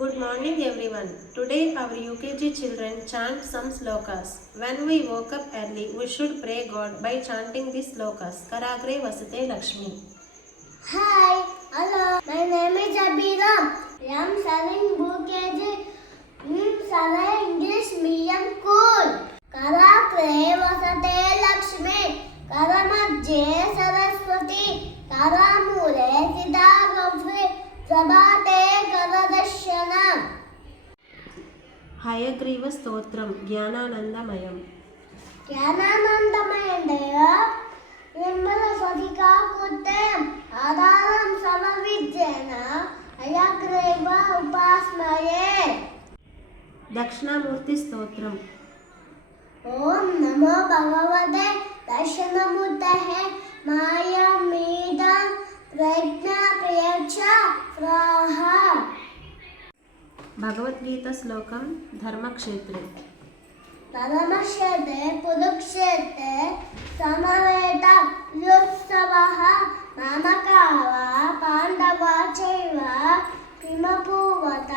Good morning everyone. Today our UKG children chant some slokas. When we woke up early, we should pray God by chanting these slokas. Karagre Vasate Lakshmi. Hi, hello. My name is Abhiram. I am studying UKG English Medium School. Karagre Vasate Lakshmi. Karamadje Saraswati. Karamule Sita Gopri. Sabate Karadashanam. Hayagriva Stotram Jnananandamayam. Jnananandamayam Deva. Nirmala స్వధికా కుట్టం ఆధారం సమవిద్యేన అయగ్రేవ ఉపాస్మయే. దక్షిణామూర్తి స్తోత్రం. ఓం నమో భగవతే దక్షిణామూర్తయే మాయామీద ప్రజ్ఞా ప్రియక్ష స్వాహ. భగవద్గీత శ్లోకం ధర్మక్షేత్రే. ధర్మక్షేత్రే కురుక్షేత్రే సమవేత యుత్సవః మామకాః పాండవా చైవ కిమపూవత